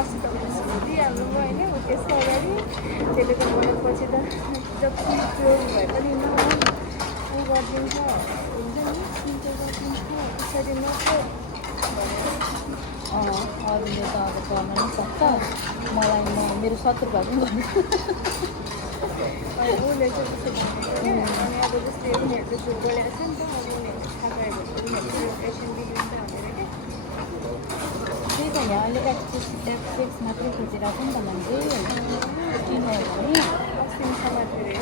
अस्ति त उनीहरू दिइहाल्नु भयो होइन त्यसको अगाडि त्यसले त मलाई पछि त जति त्यो भए पनि न ऊ गरिदिन्छ हुन्छ नि सिन्तो गरिदिन्छ त्यसरी मात्रै भनेर अरूले त अब गर्न नि सक्छ मलाई मेरो शत्रु भए पनि गर्नु उसले चाहिँ त्यसो भनेको क्या अनि अब जस्तै उनीहरूले जो बोलेको छ नि त अब उनीहरूले थाहा पायो भने उनीहरूले प्रिपरेसन दिनुहुन्छ भनेर क्या त्यही त यहाँ अहिले एक्सपेक्स मात्रै खोजिरहेको नि त मान्छे किनभने अस्तिसम्म फेरि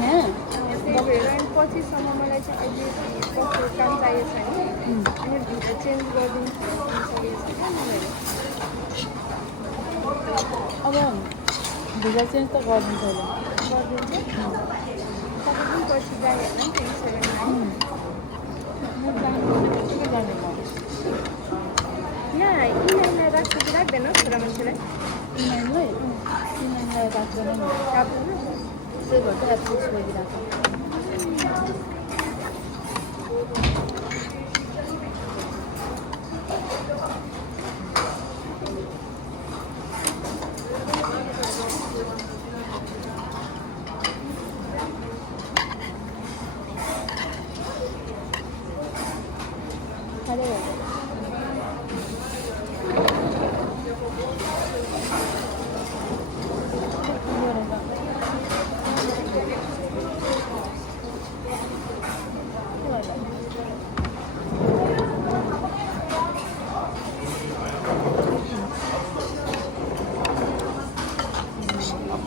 यहाँ त्यही भएर अनि पछिसम्म मलाई चाहिँ अहिले कस्तो काम चाहिएको छ नि अनि भिडियो चेन्ज गरिदिनु सकेको छ क्या मैले अब भिजा चेन्ज त गरिदिन्छ होला गरिदिन्छ तपाईँ पनि पछि जाइहाल्नु नि 27 के गर्ने म यहाँ इनाइलाई राख्छ कि राख्दैन छोरा मान्छेलाई इनाइनलाई राख्दैन नि राख्दैन त्यही भएर चाहिँ एप्रोच गरिरहेको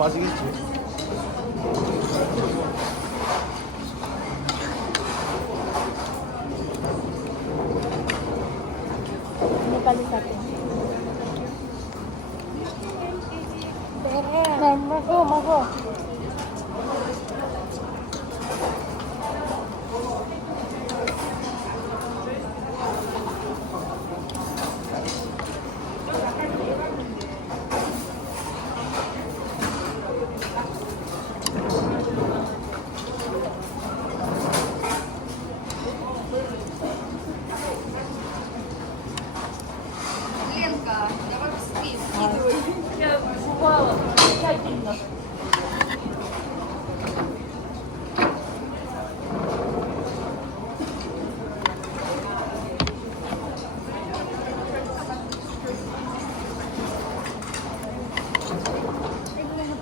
Quase 20. नेपाली साथी मगो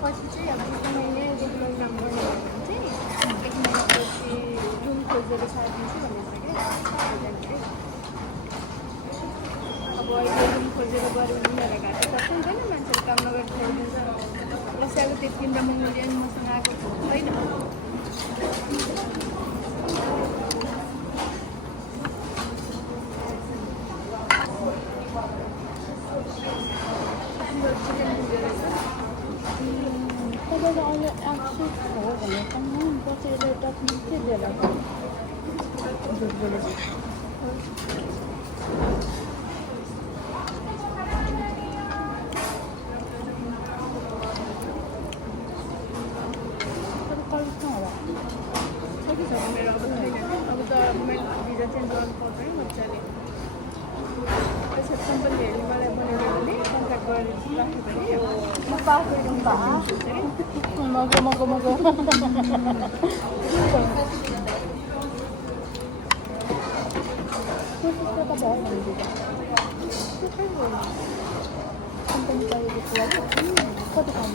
पछि चाहिँ अब 1 महिनादेखि काम गर्ने भने चाहिँ 1 महिनापछि रुम खोजेर सारिदिन्छु भनेको छ क्या अब अहिले रुम खोजेर गऱ्यो भने उनीहरूलाई घाटा पर्छ नि त नि मान्छेले काम नगरेर छोडिदिन्छ कसैको त्यो 3 मूल्य मसँग आएको छैन तपाईँले अहिले एक्सेस हो भने पनि कसैले टक्नु के दिएर झुट बोलेको कति छ मेरो अब छैन अब त मैले भिजा चेन्ज गर्नु पर्दैन मजाले एक्सेप्सन पनि हेर्ने मलाई बनाइदियो भने कन्ट्याक्ट गरेर राख्यो भने म पास गरिदिनु मगो मगो मगो कति काम